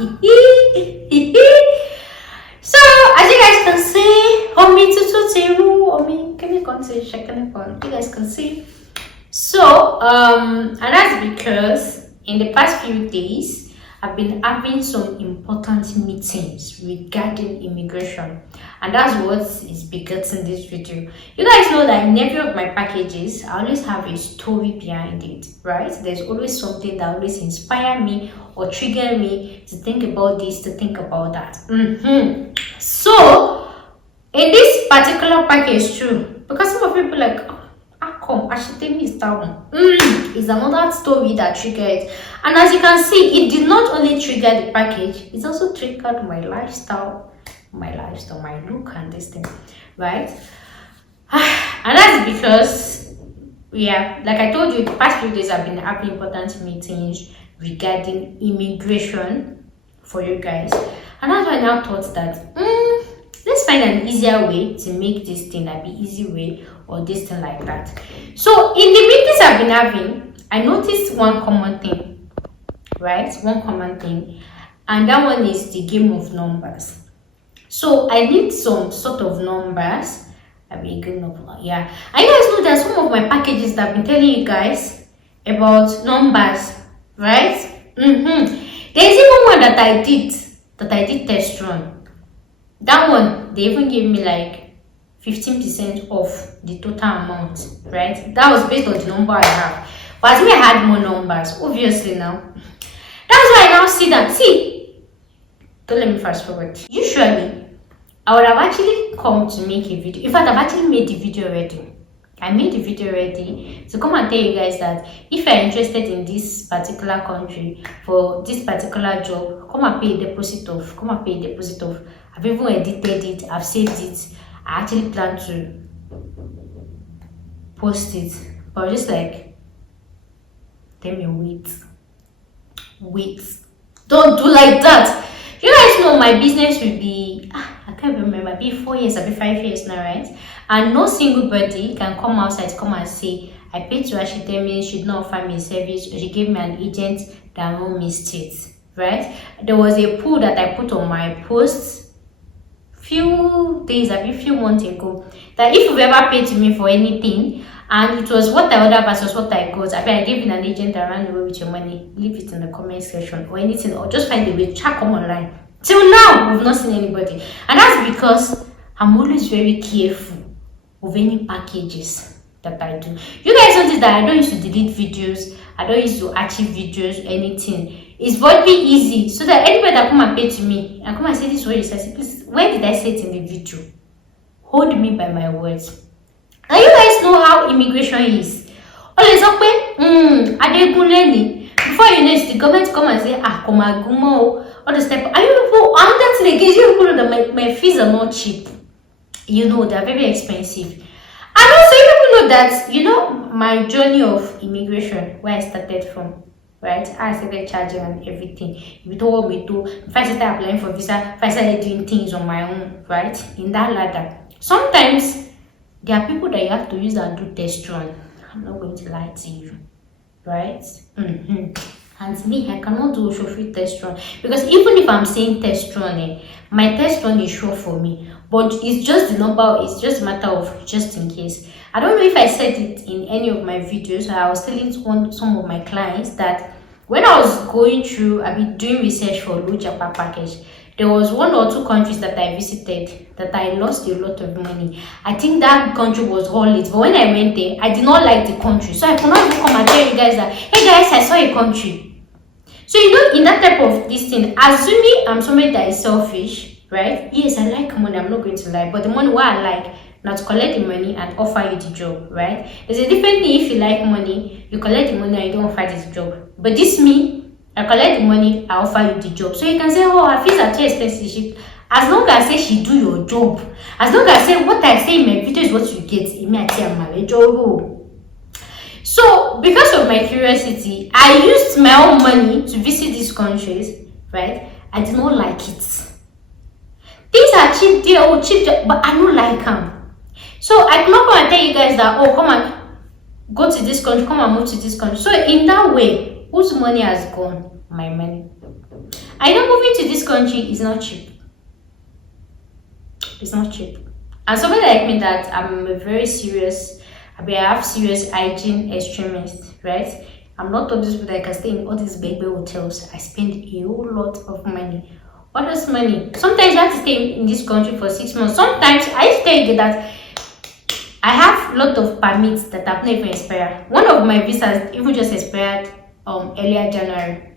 So as you guys can see, you guys can see. So and that's because in the past few days I've been having some important meetings regarding immigration, and that's what is begetting this video. You guys know that in every of my packages I always have a story behind it, right? There's always something that always inspire me or trigger me to think about this, to think about that. So in this particular package too, because some of people like, is another story that triggered it. And as you can see, it did not only trigger the package, it's also triggered my lifestyle, my look and this thing, right? And that's because, yeah, like I told you, the past few days I've been having important meetings regarding immigration for you guys, and that's why I now thought that let's find an easier way to make this thing like the easy way or this thing like that. So in the meetings I've been having, I noticed one common thing, right? One common thing, and that one is the game of numbers. So I need some sort of numbers. And you guys know that some of my packages that I've been telling you guys about numbers, right? There's even one that I did test run. That one, they even gave me like 15% off the total amount, right? That was based on the number I have. But as me, I had more numbers, obviously now. That's why I now see that. See, don't let me fast forward. Usually, I would have actually come to make a video. In fact, I've actually made the video already. I made the video ready to come and tell you guys that if you're interested in this particular country for this particular job, come and pay a deposit of. I've even edited it, I've saved it. I actually plan to post it, but just like, tell me wait, don't do like that. You guys know my business will be, I can't remember, be 4 years, I'll be 5 years now, right? And no single body can come outside to come and say, I paid to actually tell me she did not offer me a service, or she gave me an agent that won't miss it, right? There was a poll that I put on my posts few months ago, that if you've ever paid to me for anything and it was what I ordered versus what I got, I gave in an agent that ran away with your money, leave it in the comment section or anything, or just find a way, check them online. Till now, we've not seen anybody, and that's because I'm always very careful of any packages that I do. You guys notice that I don't used to delete videos, I don't used to archive videos, anything. It's very easy, so that anybody that come and pay to me and come and say this is what you said, please, where did I say it in the video? Hold me by my words. Now you guys know how immigration is. Always okay, before you know it, the government come and say, all the step. Are you people, another thing again, you people know that my fees are not cheap. You know, they're very expensive. And also you people know that, you know, my journey of immigration, where I started from, right? I started charging and everything. With all we do, if I started applying for visa, if I started doing things on my own, right? In that ladder. Sometimes there are people that you have to use and do test run. I'm not going to lie to you, right? And me, I cannot do a free test run, because even if I'm saying test run, my test run is sure for me, but it's just the number, it's just a matter of just in case. I don't know if I said it in any of my videos. I was telling some of my clients that when I was going through, I've been doing research for Japa package, there was 1 or 2 countries that I visited that I lost a lot of money. I think that country was Holland, but when I went there, I did not like the country, so I could not even come and tell you guys that, hey guys, I saw a country. So you know, in that type of this thing, assuming I'm somebody that is selfish, right? Yes, I like money, I'm not going to lie, but the money what I like, not to collect the money and offer you the job, right? There's a different thing if you like money, you collect the money and you don't offer this job. But this me, I collect the money, I offer you the job. So you can say, oh, her fees are too expensive. As long as I say she do your job, as long as I say what I say in my video is what you get, so because of my curiosity, I used my own money to visit these countries, right? I did not like it. Things are cheap there, oh cheap, but I don't like them. So I cannot come and tell you guys that, oh, come and go to this country, come and move to this country. So in that way, whose money has gone? my money. I know moving to this country is not cheap. It's not cheap. And somebody like me that I'm a very serious, I have serious hygiene extremist, right? I'm not of those people that can stay in all these big hotels. I spend a whole lot of money. What is money? Sometimes you have to stay in this country for 6 months. Sometimes I tell you that I have a lot of permits that have not even expired. One of my visas even just expired earlier January,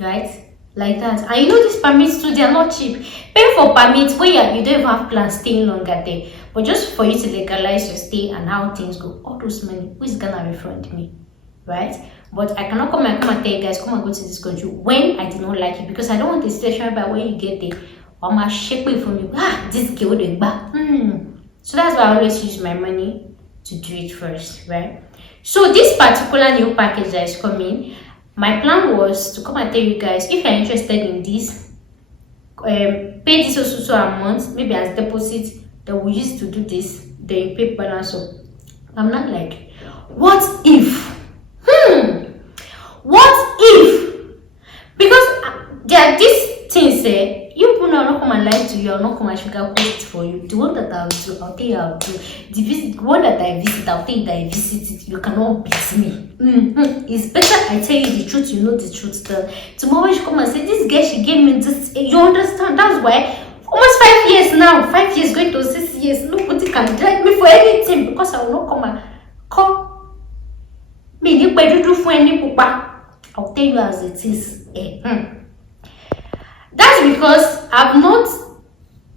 right? Like that. And you know these permits too, they are not cheap. Paying for permits where you don't even have plans staying longer there, but just for you to legalize your stay and how things go, all those money, who is gonna refund me, right? But I cannot come and tell you guys, come and go to this country when I did not like it, because I don't want the situation where when you get there, I'm gonna shake me from you. This girl they back. So that's why I always use my money to do it first, right? So this particular new package that is coming, my plan was to come and tell you guys, if you're interested in this, pay this also a month, maybe as deposit that we used to do this, then you pay balance up. I'm not like, what if? What if? Because there are these things you people are not come and lie to you, I'll not come and sugar coat for you. The one that I'll do, I'll tell you I'll do. The one that I visit, I'll tell you that I visit it. You cannot beat me. It's better I tell you the truth, you know the truth. Tomorrow she come and say, this girl, she gave me this. You understand? That's why almost 5 years now, 5 years going to 6 years, nobody can drag me for anything because I will not come and call me. You better do for any papa. I'll tell you as it is. That's because I've not,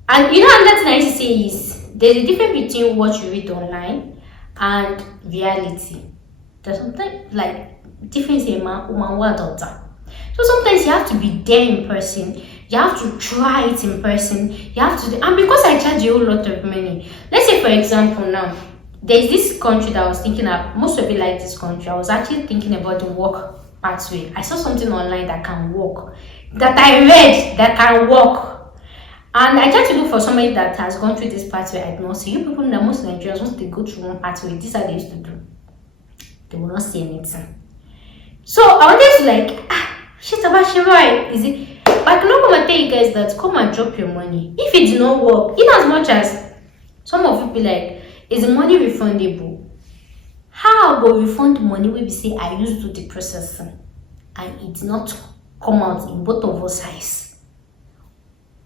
and you know another thing I used to say is there's a difference between what you read online and reality. There's something like difference in woman daughter. So sometimes you have to be there in person, you have to try it in person, you have to, and because I charge a whole lot of money. Let's say for example now, there's this country that I was thinking of, most of you like this country. I was actually thinking about the work pathway. I saw something online that can work, that I read that can work, and I tried to look for somebody that has gone through this pathway. I don't see. You people know that most Nigerians, once they go through one pathway, this is how they used to do. They will not see anything. So I wanted to like, shit about she right, is it? But I cannot come and tell you guys that come and drop your money. If it did not work, in as much as some of you be like, is the money refundable? How go refund money when we say I used to do the processing and it did not come out in both of us eyes?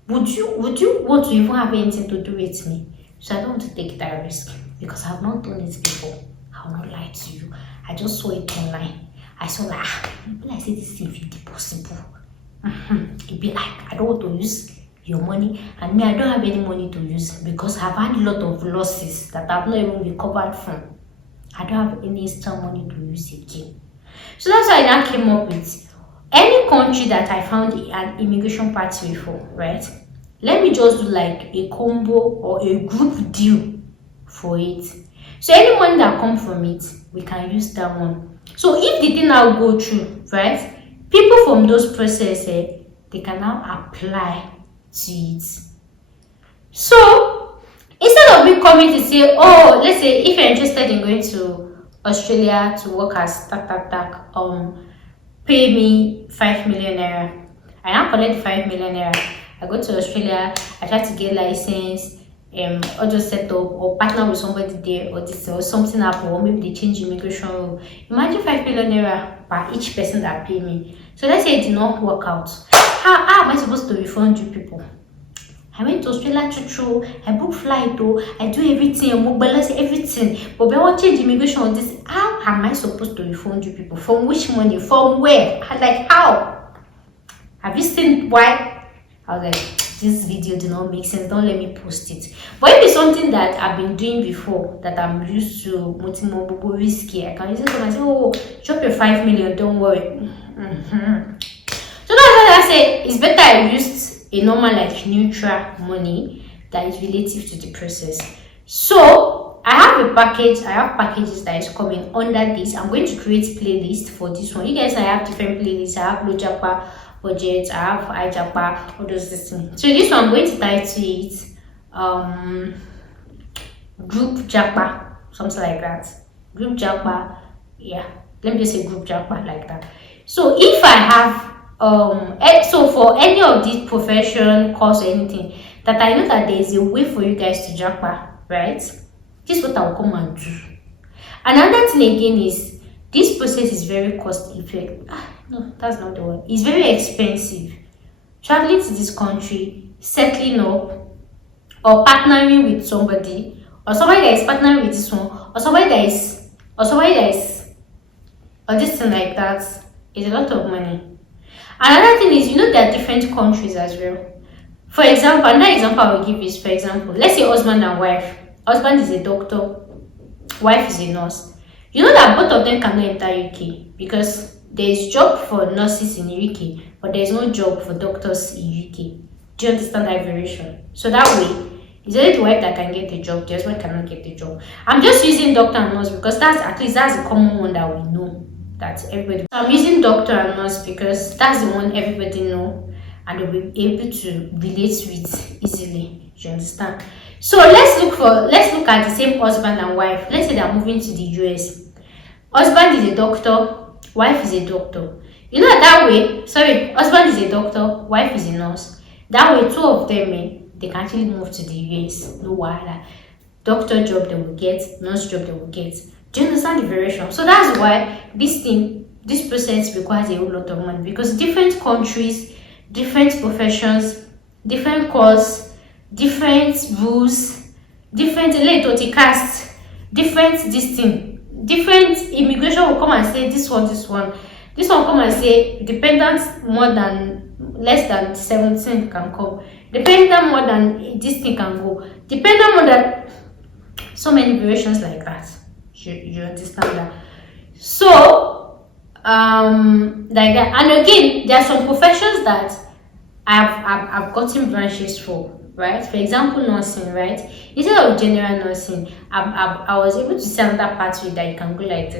Would you want to even have anything to do with me? So I don't want to take that risk because I have not done it before. I will not lie to you. I just saw it online. I saw like, I say this thing is possible. It be like, I don't want to use your money, and me, I don't have any money to use because I've had a lot of losses that I've not even recovered from. I don't have any extra money to use again. So that's why I now came up with any country that I found an immigration pathway for, right? Let me just do like a combo or a group deal for it. So any money that comes from it, we can use that one. So if the thing now go through, right? People from those processes, they can now apply to it. So instead of me coming to say, oh, let's say if you're interested in going to Australia to work as pay me 5 million naira. I now collect 5 million naira. I go to Australia, I try to get license, or just set up or partner with somebody there, or this or something happen, or maybe they change immigration rule. Imagine 5 million naira per each person that pay me. So let's say it did not work out. How am I supposed to refund you people? I went to Australia to I book flight though, I do everything, I mobilize everything. But when I want change immigration on this, how am I supposed to refund you people? From which money? From where? Like how? Have you seen why? I was like, this video did not make sense, don't let me post it. But if it's something that I've been doing before, that I'm used to, risky, I can easily come and say, oh, drop your 5 million, don't worry. So that's why I say it's better I used a normal like neutral money that is relative to the process. So I have a package, I have packages that is coming under this. I'm going to create playlist for this one. You guys, I have different playlists. I have Japa budget, I have Japa, all those things. So this one I'm going to title it group Japa, something like that. Group Japa, yeah. Let me just say group Japa like that. So if I have So for any of these profession, course, or anything, that I know that there is a way for you guys to japa, right? This is what I'll come and do. Another thing again is this process is very cost effective. No, that's not the word. It's very expensive. Traveling to this country, settling up, or partnering with somebody, or somebody that is partnering with this one, or somebody that is, or this thing like that, is a lot of money. Another thing is, there are different countries as well. For example, another example I will give is, for example, let's say husband and wife. Husband is a doctor, wife is a nurse. You know that both of them cannot enter UK because there is job for nurses in UK, but there is no job for doctors in UK. Do you understand that variation? So that way, it's only the wife that can get the job, the husband cannot get the job. I'm just using doctor and nurse because that's the common one that we know that everybody. So I'm using doctor and nurse because that's the one everybody know and they'll be able to relate with easily. Do you understand? So let's look at the same husband and wife. Let's say they're moving to the US. Husband is a doctor, wife is a doctor. That way, husband is a doctor, wife is a nurse. That way, two of them, they can actually move to the US. No wahala. Doctor job they will get, nurse job they will get. Do you understand the variation? So that's why this process requires a whole lot of money because different countries, different professions, different course, different rules, different caste, different this thing, different immigration will come and say this one come and say dependent less than 17 can come, dependent more than this thing can go, dependent more than so many variations like that. You understand that? So like that. And again, there are some professions that I've gotten branches for, right? For example, nursing, right? Instead of general nursing, I was able to see another pathway that you can go like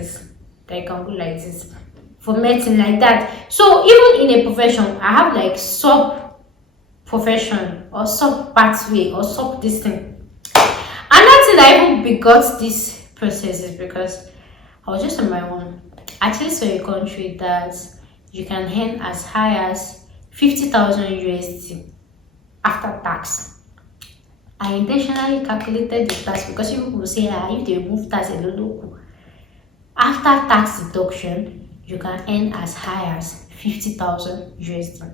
this, for medicine like that. So even in a profession, I have like sub profession or sub pathway or sub this thing. Another thing that even begot this process is because I was just on my own. I actually saw a country that you can earn as high as 50,000 USD after tax. I intentionally calculated the tax because people will say, if they remove tax, after tax deduction, you can earn as high as 50,000 USD.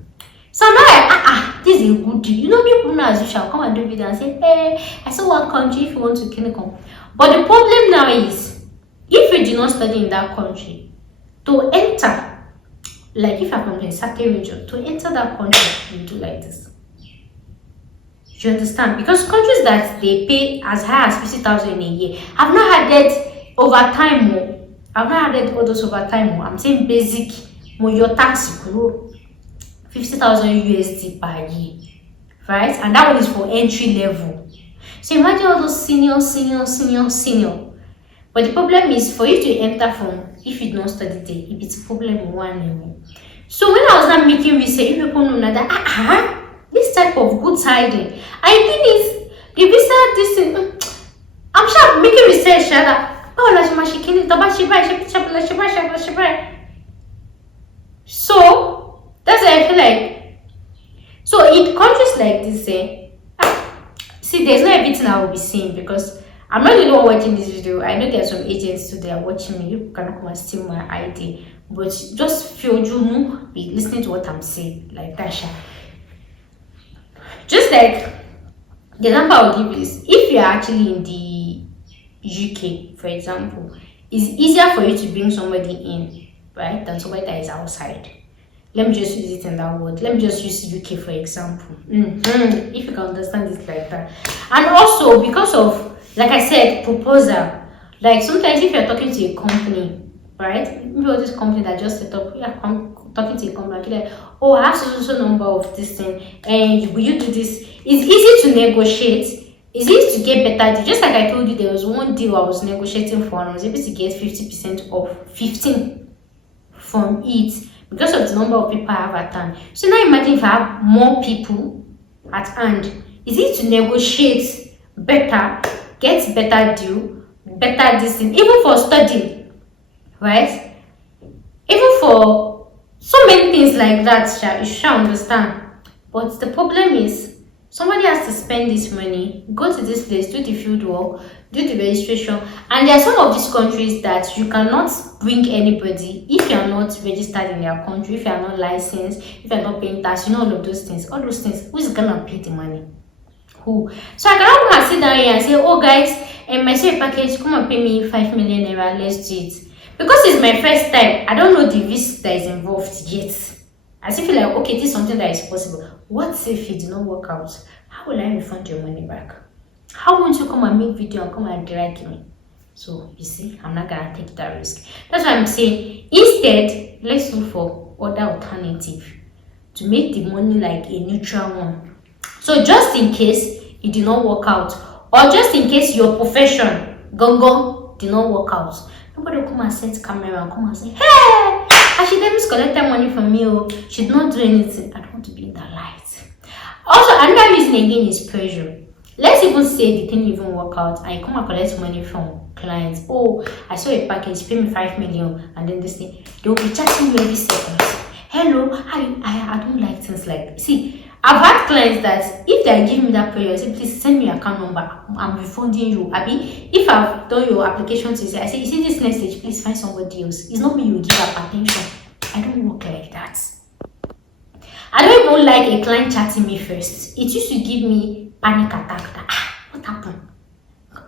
So I'm like, this is a good deal. People now as you shall come and do video and say, hey, I saw one country if you want to come. But the problem now is, if you do not study in that country, to enter, like if you're from a certain region, to enter that country, you do like this. You understand? Because countries that they pay as high as 50,000 in a year, I've not added overtime. I've not added all those overtime. I'm saying basic, your tax grow 50,000 USD per year, right? And that one is for entry level. So imagine all those senior. But the problem is for you to enter from, if you don't study there, it's a problem in one level. So when I was not making research, people know that this type of good tiding. I think is the visa this thing. I'm sure making research that so that's why I feel like, so in countries like this, see, there's not everything I will be saying because I'm not the one watching this video. I know there are some agents too, they are watching me. You cannot come and steal my ID, but just feel you be listening to what I'm saying, like Tasha. Just like the example I will give is, if you're actually in the UK, for example, it's easier for you to bring somebody in, right, than somebody that is outside. Let me just use it in that word. Let me just use UK for example. If you can understand it like that. And also because of, like I said, proposal. Like sometimes if you're talking to a company, right? Maybe all this company that just set up, I'm talking to a company, I feel like, I have so number of this thing, and will you do this? It's easy to negotiate. It's easy to get better deal. Just like I told you, there was one deal I was negotiating for and I was able to get 50% off, 15 from it because of the number of people I have at hand. So now imagine if I have more people at hand. It's easy to negotiate better, get better deal, better this thing, even for studying, right? Even for So many things like that, you should understand. But the problem is, somebody has to spend this money, go to this place, do the field work, do the registration. And there are some of these countries that you cannot bring anybody if you are not registered in their country, if you are not licensed, if you are not paying tax, all of those things. All those things, who is gonna pay the money? Who? So I cannot come and sit down here and say, oh guys, my survey package, come and pay me 5 million naira, let's do it. Because it's my first time, I don't know the risk that is involved yet. I still feel like, okay, this is something that is possible. What if it did not work out? How will I refund your money back? How won't you come and make video and come and drag me? So, you see, I'm not going to take that risk. That's why I'm saying, instead, let's look for other alternative to make the money like a neutral one. So, just in case it did not work out, or just in case your profession, gongo, did not work out, nobody will come and set camera and come and say, hey! And she didn't collect that money from me. Oh, she did not do anything. I don't want to be in that light. Also, another reason again is pressure. Let's even say the thing even work out and you come and collect money from clients. Oh, I saw a package, pay me 5 million, and then this thing. They will be chatting you every second. Hello, I don't like things like this. See, I've had clients that if they give me that prayer, I say, please send me your account number. I'm refunding you. Abi, if I've done your application to say, I say, you see this next stage, please find somebody else. It's not me you give up attention. I don't work like that. I don't even like a client chatting me first. It used to give me panic attack. What happened?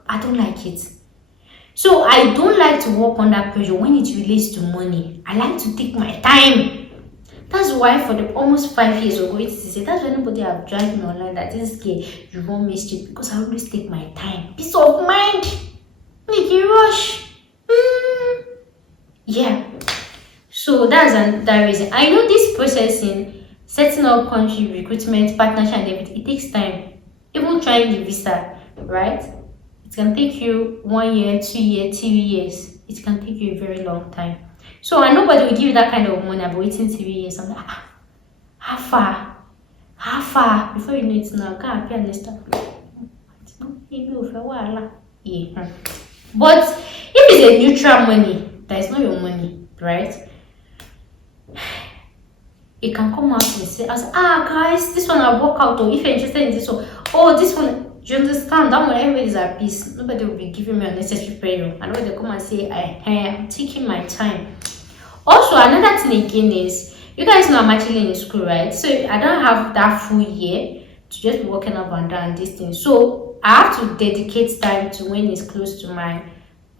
I don't like it. So I don't like to work under pressure when it relates to money. I like to take my time. That's why for the almost 5 years ago, that's why anybody have dragged me online that this girl, you won't miss it, because I always take my time. Peace of mind. Make you rush. Yeah. So that's that reason. I know this processing, setting up country, recruitment, partnership, and everything, it takes time. Even trying the visa, right? It can take you 1 year, 2 years, 3 years. It can take you a very long time. So, and nobody will give you that kind of money. I've been waiting 3 years. I'm like, how far? How far? Before you know it now, can't appear next time. Yeah. But if it's a neutral money, that is not your money, right? It can come out and say, guys, this one I'll work out. Or if you're interested in this one, oh, this one. Do you understand? That one, everybody's at peace. Nobody will be giving me unnecessary pressure. I know they come and say, I'm taking my time. Also, another thing again is, you guys know I'm actually in school, right? So I don't have that full year to just be working up and down this thing. So I have to dedicate time to when it's close to my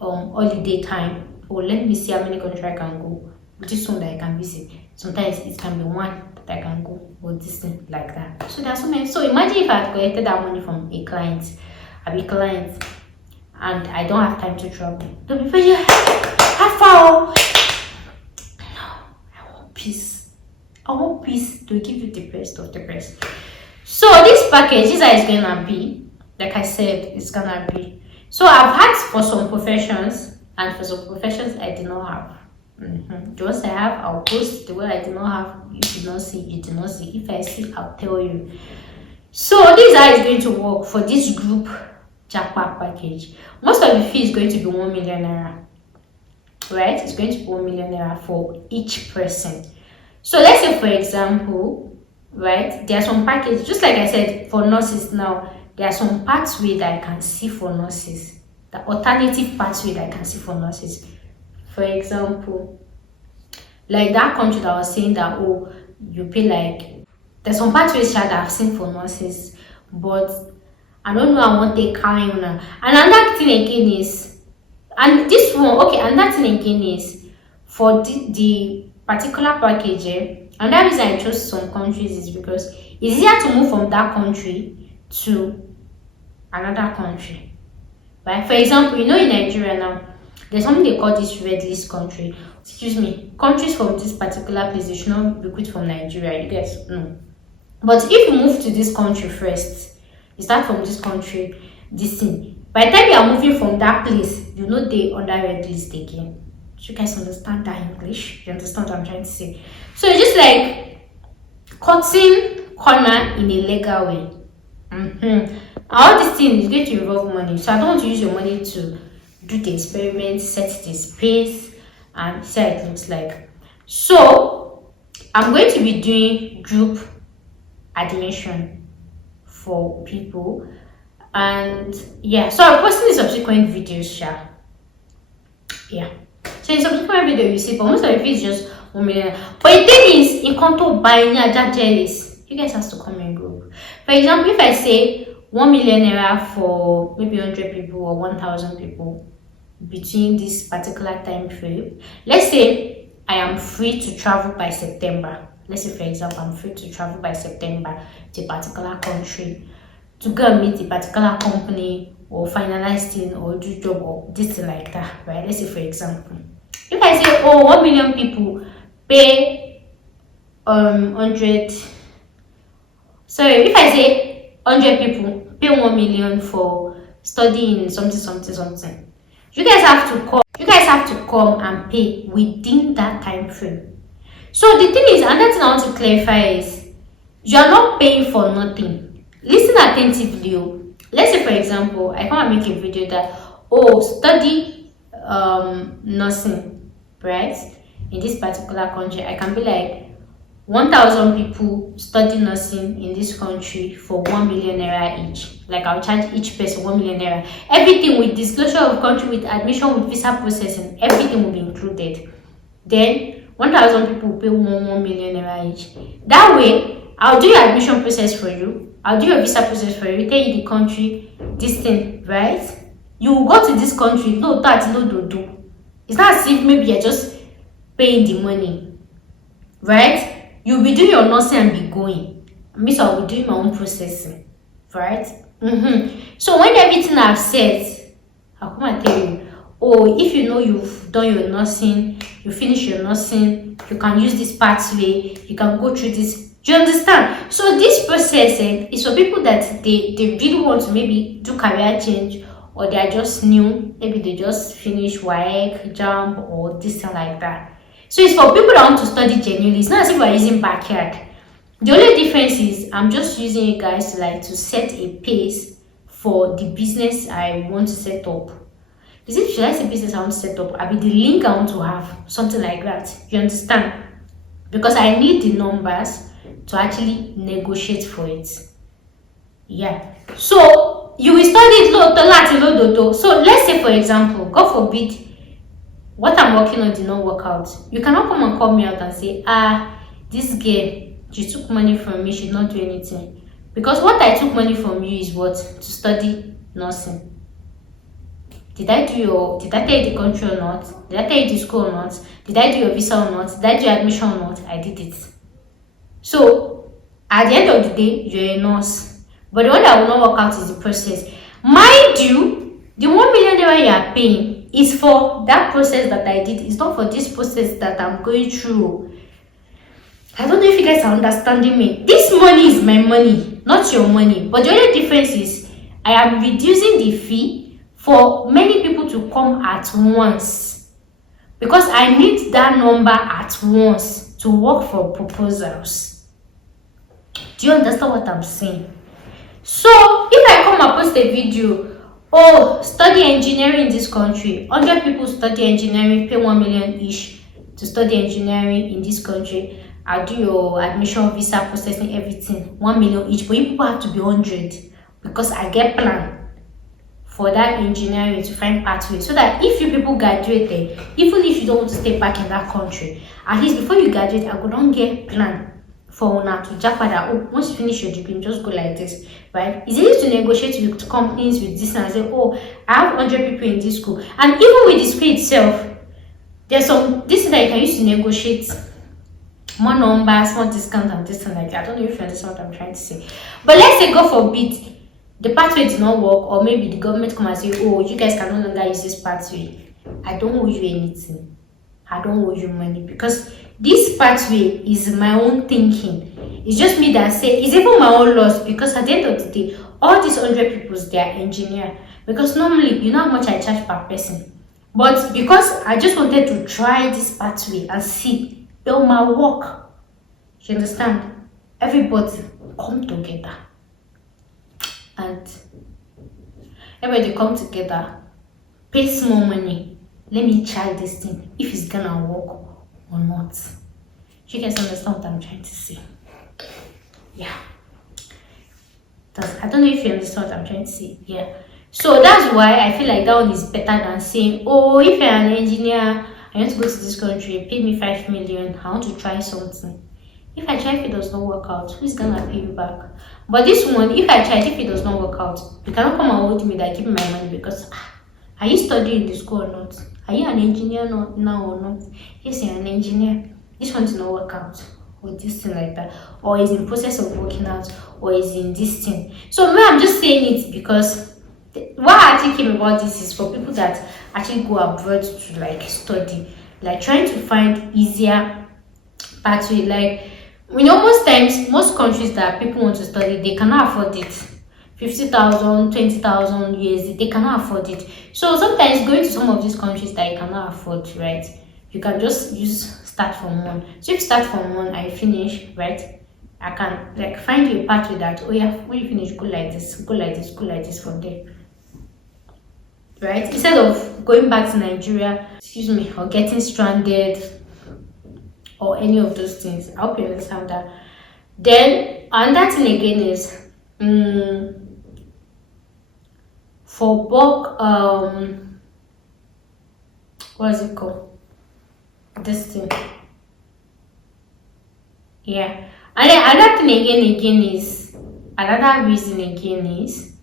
holiday time. Or let me see how many countries I can go. This one that I can visit. Sometimes it can be one that I can go, or this thing like that. So there's so many. So imagine if I had collected that money from a client, and I don't have time to travel. They'll be very how far? No, I want peace. I want peace to give you the best of the best. So this package, this is how it's gonna be. Like I said, it's gonna be. So I've had for some professions, and for some professions I did not have. The ones I have, I'll post. The one I did not have, you did not see, you did not see. If I see, I'll tell you. So this is how it's going to work for this group Japa package. Most of the fee is going to be 1 million naira. Right? It's going to be 1 million naira for each person. So let's say, for example, right, there are some packages, just like I said, for nurses now, there are some pathways that I can see for nurses. The alternative pathway that I can see for nurses. For example, like that country that I was saying that, oh, you pay like, there's some pathways that I've seen for nurses, but I don't know, I want to take kind. And another thing again is, and this one, okay, and that thing again is, for the particular package, and that reason I chose some countries is because it's easier to move from that country to another country. Right? For example, you know in Nigeria now, there's something they call this red list country. Excuse me, countries from this particular place, they should not recruit from Nigeria. You guys know. But if you move to this country first, you start from this country, this thing. By the time you are moving from that place, you know they under red list again. Do you guys understand that English? You understand what I'm trying to say? So it's just like cutting corner in a legal way. All these things is going to involve money. So I don't want to use your money to do the experiment, set the space, and see how it looks like. So I'm going to be doing group admission for people, and yeah, so I'm posting the subsequent videos, yeah. So in subsequent video you see, but most of the videos just 1 million. But the thing is, in conto buying jealous, you guys have to come in group. For example, if I say 1 million naira for maybe 100 people or 1,000 people between this particular time frame, let's say I am free to travel by September. Let's say, for example, I'm free to travel by September to a particular country to go and meet a particular company or finalize thing or do job or this thing like that, right? Let's say, for example, if I say, oh, 1 million people pay 100. Sorry, if I say 100 people pay 1 million for studying something, you guys have to come. You guys have to come and pay within that time frame. So the thing is, another thing I want to clarify is you are not paying for nothing. Listen attentively. Let's say, for example, I come and make a video that, oh, study nursing, right, in this particular country. I can be like, 1,000 people study nursing in this country for 1 million naira each. Like, I'll charge each person 1 million naira. Everything with disclosure of country, with admission, with visa processing, everything will be included. Then 1,000 people pay 1 million naira each. That way, I'll do your admission process for you. I'll do your visa process for you. Tell you the country, this thing, right? You will go to this country, no that, no do. It's not as if maybe you're just paying the money, right? You'll be doing your nursing and be going. Me, so I'll be doing my own processing, right? So when everything I've said, I'll come and tell you, oh, if you know you've done your nursing, you finish your nursing, you can use this pathway, you can go through this. Do you understand? So this process is for people that they really want to maybe do career change, or they are just new, maybe they just finish WAEC, JAMB, or this thing like that. So it's for people that want to study genuinely. It's not as if we're using backyard. The only difference is I'm just using you guys to set a pace for the business I want to set up. Is it, should I say business I want to set up? I mean the link I want to have, something like that. You understand? Because I need the numbers to actually negotiate for it. Yeah. So you will study it low. So let's say, for example, God forbid, what I'm working on did not work out. You cannot come and call me out and say, this girl, she took money from me, she did not do anything. Because what I took money from you is what? To study nursing. Did I tell you the country or not? Did I tell you the school or not? Did I do your visa or not? Did I do your admission or not? I did it. So at the end of the day, you're a nurse. But the one that will not work out is the process. Mind you, the 1 million naira you are paying is for that process that I did. It's not for this process that I'm going through. I don't know if you guys are understanding me. This money is my money, not your money. But the only difference is I am reducing the fee for many people to come at once, because I need that number at once to work for proposals. Do you understand what I'm saying? So if I come and post a video, oh, study engineering in this country, 100 people study engineering, pay 1 million each to study engineering in this country, I'll do your admission, visa processing, everything, 1 million each. But you people have to be 100, because I get plan for that engineering to find pathway, so that if you people graduate there, even if you don't want to stay back in that country, at least before you graduate, I go don't get plan for now to Japa that, oh, once you finish your degree, just go like this, right? It's easy to negotiate with companies with this and say, oh, I have 100 people in this school. And even with the school itself, there's some this that you can use to negotiate more numbers, more discounts, and this and like that. I don't know if you understand what I'm trying to say. But let's say, God forbid, the pathway did not work, or maybe the government come and say, oh, you guys can no longer use this pathway. I don't owe you anything. I don't owe you money, because this pathway is my own thinking. It's just me that say it's even my own loss, because at the end of the day, all these 100 people, they are engineer. Because normally, you know how much I charge per person. But because I just wanted to try this pathway and see, it might work. You understand? Everybody come together. And everybody come together, pay small money. Let me try this thing, if it's gonna work or not. You guys understand what I'm trying to say? Yeah. I don't know if you understand what I'm trying to say. Yeah. So that's why I feel like that one is better than saying, oh, if you're an engineer, I want to go to this country, pay me 5 million, I want to try something. If I try, if it does not work out, who's gonna pay you back? But this one, if I try, if it does not work out, you cannot come and hold me that give me my money because are you studying in the school or not? Are you an engineer now or not? Yes, you're an engineer. This one did not work out, or this thing like that, or is in process of working out, or is in this thing. So me, I'm just saying it because what I actually came about this is for people that actually go abroad to like study, like trying to find easier pathway. Like most times, most countries that people want to study, they cannot afford it. 50,000, 20,000 USD, they cannot afford it. So sometimes going to some of these countries that you cannot afford, right? You can just start from one. So if you start from one and you finish, right? I can like find you a pathway that, oh yeah, when you finish, go like this, go like this, go like this from there. Right? Instead of going back to Nigeria, or getting stranded or any of those things. I hope you understand that. Then another thing again is for bulk what is it called? This thing. Yeah. And then another thing another reason again is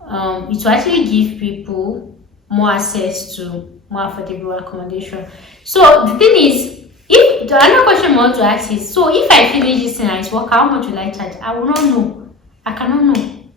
it will actually give people more access to more affordable accommodation. So the thing is, if the another question I want to ask is, so if I finish this thing and it's work, how much will I charge? I will not know. I cannot know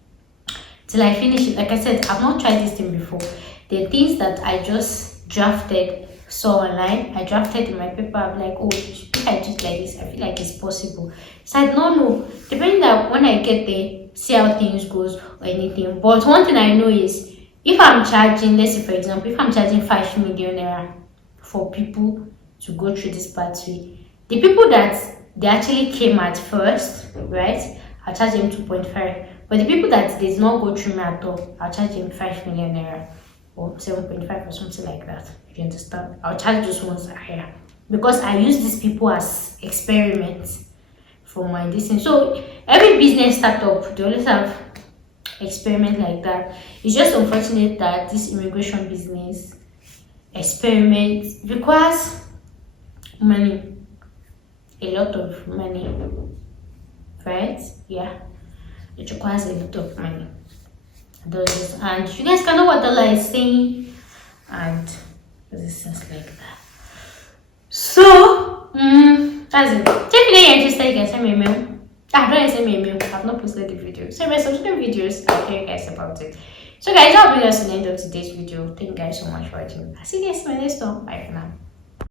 till I finish it. Like I said, I've not tried this thing before. The things that I just drafted, saw online, I drafted in my paper. I'm like, oh, if I do it like this, I feel like it's possible. So I don't know. Depending on when I get there, see how things goes or anything. But one thing I know is, if I'm charging, let's say for example, if I'm charging 5 million naira for people to go through this pathway, the people that they actually came at first, right? I'll charge them 2.5. But the people that did not go through me at all, I'll charge them 5 million naira or 7.5 or something like that. If you understand, I'll charge those ones higher because I use these people as experiments for my distance. So every business startup, they always have experiment like that. It's just unfortunate that this immigration business experiment requires money, a lot of money, right? Yeah, it requires a lot of money. And you guys can know what dollar is saying and things like that. So that's it. If you're interested, you can send me a mail. Don't send me a mail. I've not posted the video. So my subsequent videos, I'll tell you guys about it. So guys, that'll bring us to the end of today's video. Thank you guys so much for watching. I'll see you guys in my next one. Bye for now.